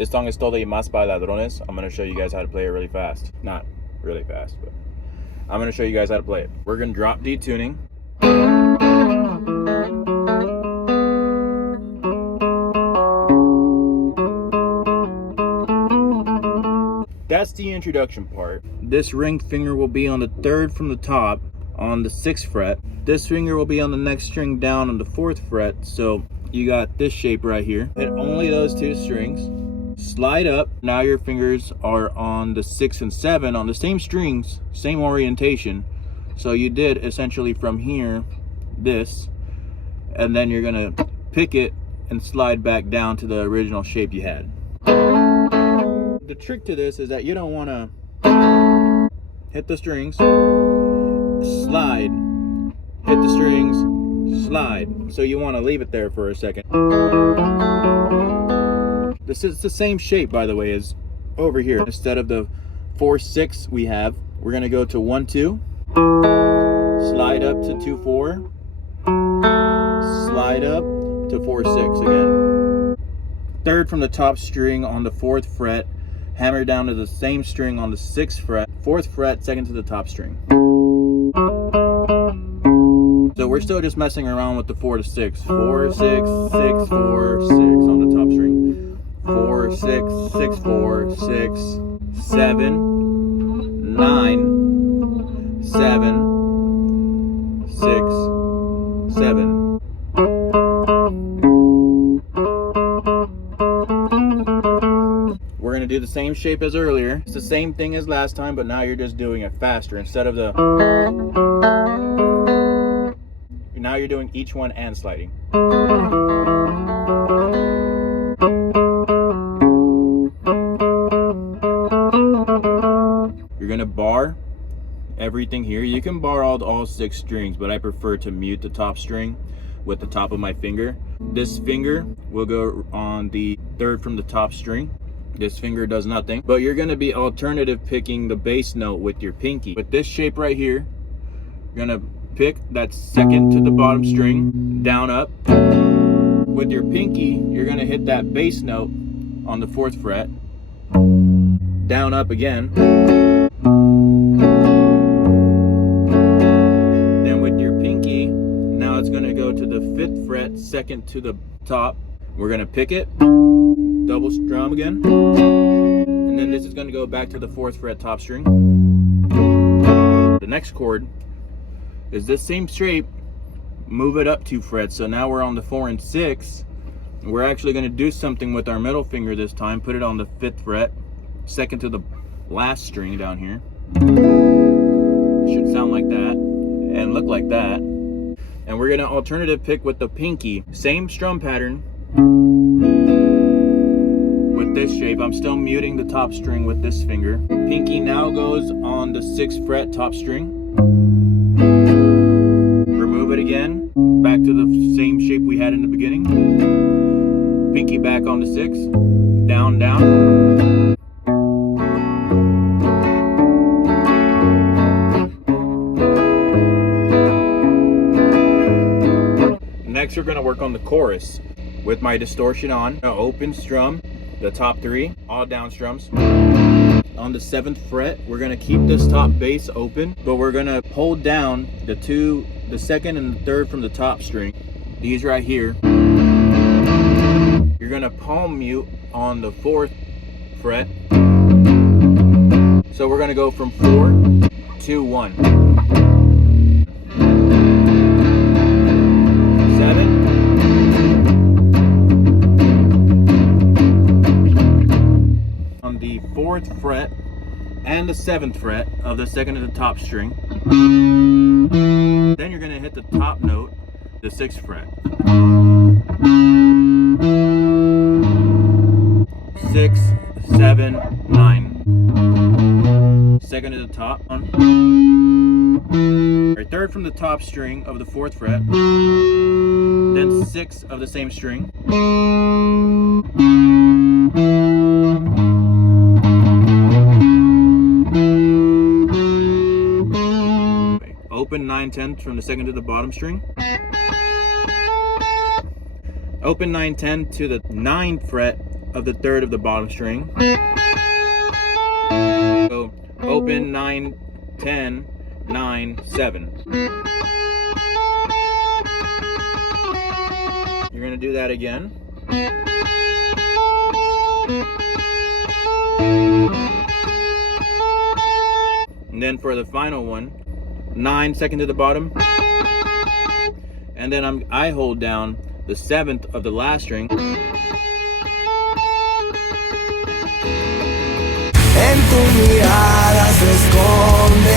This song is Todo by Ladrones. I'm going to show you guys how to play it really fast. Not really fast, but I'm going to show you guys how to play it. We're going to drop D tuning. That's the introduction part. This ring finger will be on the 3rd from the top on the 6th fret. This finger will be on the next string down on the 4th fret. So you got this shape right here. Hit only those 2 strings. Slide up. Now your fingers are on the 6 and 7 on the same strings, same orientation. So you did essentially from here, this, and then you're gonna pick it and slide back down to the original shape you had. The trick to this is that you don't want to hit the strings, slide, hit the strings, slide. So you want to leave it there for a second. This is the same shape, by the way, as over here. Instead of the 4-6 we have, we're going to go to 1-2, slide up to 2-4, slide up to 4-6 again. 3rd from the top string on the 4th fret, hammer down to the same string on the 6th fret, 4th fret, 2nd to the top string. So we're still just messing around with the 4 to 6. 4, 6, 6, 4, 6 on the top string. 4, 6, 6, 4, 6, 7, 9, 7, 6, 7. We're going to do the same shape as earlier. It's the same thing as last time, but now you're just doing it faster. Instead of the... Now you're doing each one and sliding. You're going to bar everything here. You can bar all 6 strings, but I prefer to mute the top string with the top of my finger. This finger will go on the 3rd from the top string. This finger does nothing, but you're going to be alternative picking the bass note with your pinky. With this shape right here, you're going to pick that 2nd to the bottom string, down up. With your pinky, you're going to hit that bass note on the 4th fret, down up again. Then with your pinky, now it's going to go to the 5th fret, 2nd to the top. We're going to pick it, double strum again, and then this is going to go back to the 4th fret top string. The next chord is this same shape, move it up 2 frets. So now we're on the 4 and 6. We're actually going to do something with our middle finger this time. Put it on the 5th fret, 2nd to the last string down here. It should sound like that and look like that. And we're going to alternative pick with the pinky, same strum pattern. With this shape, I'm still muting the top string with this finger. Pinky now goes on the 6th fret top string. Remove it again, back to the same shape we had in the beginning. Pinky back on the 6, down, down. Next, we're going to work on the chorus. With my distortion on, open strum the top 3, all down strums. On the 7th fret, we're going to keep this top bass open, but we're going to hold down the 2nd and the 3rd from the top string. These right here. You're going to palm mute on the 4th fret. So we're going to go from 4 to 1. 7. On the 4th fret and the 7th fret of the 2nd to the top string. Then you're going to hit the top note, the 6th fret. 6, 7, 9. 2nd to the top. Right, 3rd from the top string of the 4th fret. Then 6 of the same string. Open 9/10 from the 2nd to the bottom string. Open 9/10 to the 9th fret of the third of the bottom string. So open 9, 10, 9, 7. You're going to do that again. And then for the final one, 9, second to the bottom. And then I hold down the 7th of the last string. En tu mirada se esconde